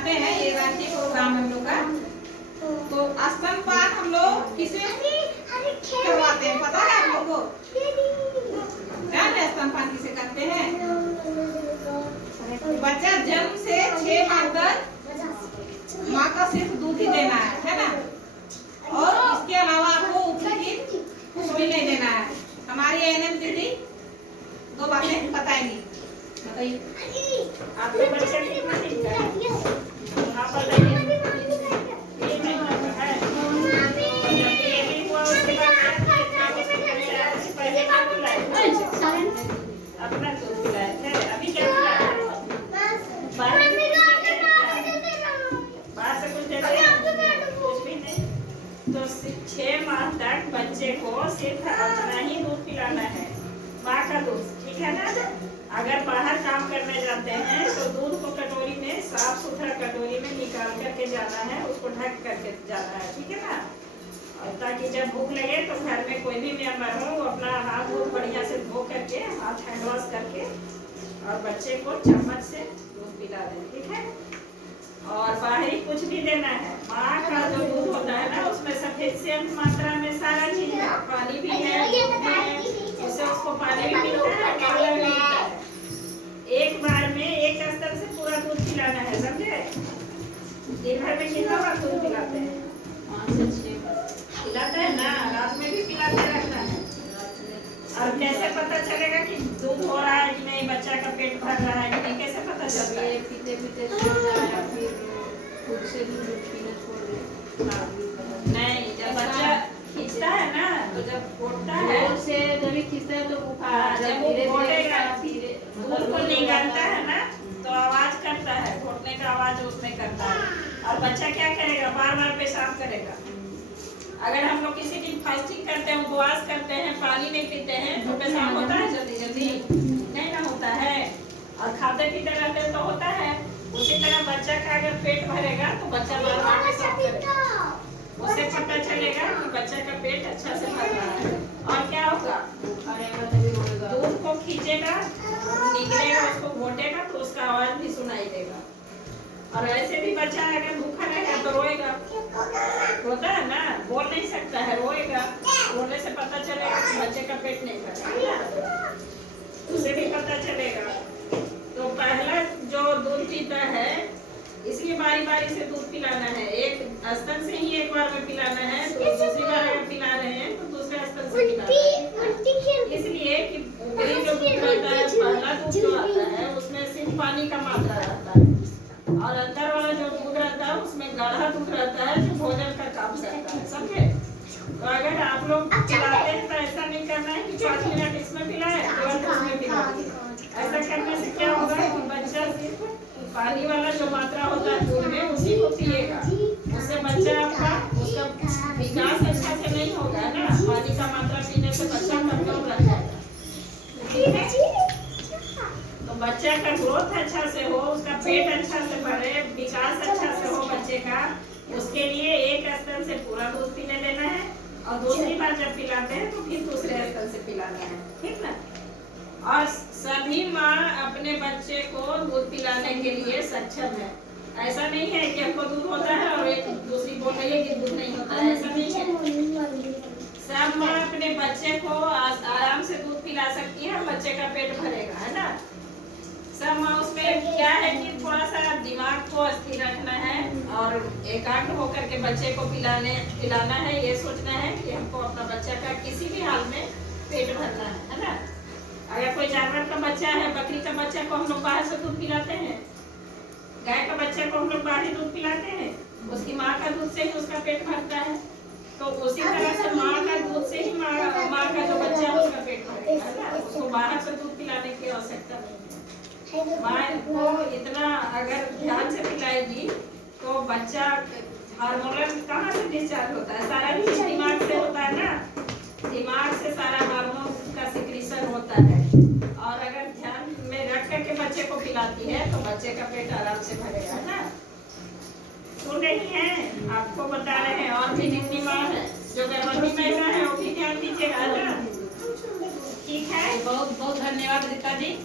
बनाते हैं, ये रांची प्रोग्राम हम लोग का। तो स्तनपान हम लोग किसे करवाते हैं पता है आप लोग को? क्या है स्तनपान किसे करते हैं? बच्चा जन्म से 6 माह तक माँ का सिर्फ दूध ही देना है ना? और इसके अलावा आपको उपयुक्त कुछ भी नहीं देना है। हमारी एएनएम दीदी 2 बातें बताएंगी। बताइए आपके बच्चे कितना दिन का है? आप बताइए। अपना दूध पिलाए थे, अभी क्या पिलाए? बाहर से कुछ दे रहे? कुछ भी नहीं। तो 6 माह तक बच्चे को सिर्फ अपना ही दूध पिलाना है, माँ का दूध, ठीक है ना? अगर बाहर काम करने जाते हैं तो दूध को कटोरी में, साफ सुथरा कटोरी में निकाल करके जाना है, उसको ढक करके जाना है, ठीक है ना? और ताकि जब भूख लगे तो घर में कोई भी मेंबर हो वो अपना हाथ बहुत बढ़िया से धो करके, हाथ हैंड वॉश करके और बच्चे को चम्मच से दूध पिला दें, ठीक है? और बाहरी कुछ भी देना है। माँ का जो दूध होता है ना, उसमें सफिशिएंट मात्रा में सारा चीज है, पानी भी है, दूध भी है, उससे उसको पानी भी मिलता है, खाना भी मिलता है। एक बार में एक स्तर से पूरा दूध पिलाना है, समझे? दिन भर में कितना बार दूध पिलाते हैं? 5 से 6 बार पिलाते हैं ना, रात में भी पिलाते रहना है। और कैसे पता चलेगा कि दूध हो रहा है कि नहीं, बच्चा का पेट भर रहा है कि नहीं, कैसे पता चलता है? पीते पीते सो जाए या फिर खुद से भी दूध पीना छोड़ दे। नहीं, जब बच्चा खींचता है ना, तो जब उठता है से जब भी खींचता है तो बुखार, जब वो घोटेगा, दूध को निकालता है ना, तो आवाज करता है, घोटने का आवाज उसमें करता है। और बच्चा क्या करेगा? बार बार पेशाब करेगा। अगर हम लोग किसी दिन फास्टिंग करते हैं, उपवास करते हैं, पानी नहीं पीते हैं तो पेशाब होता है जल्दी जल्दी? नहीं ना होता है। और खाते पीते रहते हैं तो होता है। उसी तरह बच्चा का अगर पेट भरेगा तो बच्चा बार बार पेशाब करेगा, उससे पता चलेगा कि बच्चा का पेट अच्छा से भर रहा है। और क्या होगा? दूध को खींचेगा, निकलेगा, उसको घोटेगा तो उसका आवाज भी सुनाई देगा। और ऐसे भी बच्चा अगर भूखा रहेगा तो रोएगा, रोता है ना, बोल नहीं सकता है, रोएगा। रोने से पता चलेगा कि बच्चे का पेट नहीं भरा है, उसे भी पता चलेगा। तो पहला जो दूध पीता है इसलिए बारी बारी से दूध पिलाना है। एक स्तन से ही एक बार में पिलाना है, तो दूसरी बार अगर पिला रहे हैं तो दूसरे स्तन से पिलाना है। इसलिए कि ऊपरी जो दूध रहता है, पहला दूध जो आता है उसमें सिर्फ पानी का मात्रा रहता है, और अंदर वाला जो दूध रहता है उसमें गाढ़ा दूध रहता है जो भोजन का काम करता है, समझे? तो अगर आप लोग पिलाते हैं तो ऐसा नहीं करना है कि 5 मिनट इसमें पिलाए, तुरंत उसमें पिला दिए। ऐसा करने से क्या होगा कि बच्चा सिर्फ पानी वाला जो मात्रा होता है दूध में उसी को पिएगा। उससे बच्चा आपका, उसका विकास अच्छा से नहीं होगा ना। पानी का मात्रा पीने से बच्चा कमजोर रह जाएगा, ठीक है? तो बच्चा का ग्रोथ अच्छा से हो, उसका पेट अच्छा से भरे, विकास अच्छा से हो बच्चे का, उसके लिए एक स्तर से पूरा दूध पीने देना है। और दूसरी बार जब पिलाते हैं तो फिर दूसरे स्तर से पिलाना है, ठीक ना? और सभी माँ अपने बच्चे को दूध पिलाने के लिए सक्षम है। ऐसा नहीं है कि हमको दूध होता है और एक दूसरी बोल रही है कि दूध नहीं होता है, ऐसा नहीं है। सब माँ अपने बच्चे को आराम से दूध पिला सकती है, बच्चे का पेट भरेगा, है ना? सब माँ उसमें क्या है कि थोड़ा सा दिमाग को स्थिर रखना है और एकाग्र होकर के बच्चे को पिलाना है। ये सोचना है कि हमको अपना बच्चा का किसी भी हाल में पेट भरना है ना? अगर कोई जानवर का बच्चा है, बकरी का बच्चा को हम लोग बाहर से दूध पिलाते हैं, गाय का बच्चा को हम लोग बाहर ही दूध पिलाते हैं, उसकी माँ का दूध से ही उसका पेट भरता है। तो उसी तरह से माँ का दूध से ही माँ का जो बच्चा है उसका पेट भरेगा, है ना? उसको बाहर से दूध पिलाने की आवश्यकता नहीं है। माँ को इतना अगर ध्यान से पिलाएगी तो बच्चा हार्मोन कहाँ से डिस्चार्ज होता है? सारा चीज दिमाग से होता है ना, दिमाग से सारा हार्मोन का सिक्रीशन होता है। और अगर ध्यान में रख करके बच्चे को पिलाती है तो बच्चे का पेट आराम से भरेगा, है ना? सुन रही है? आपको बता रहे हैं। और भी जितनी माँ है जो गर्भवती महिला है वो भी ध्यान दीजिएगा ना, ठीक है? बहुत बहुत धन्यवाद रीता जी।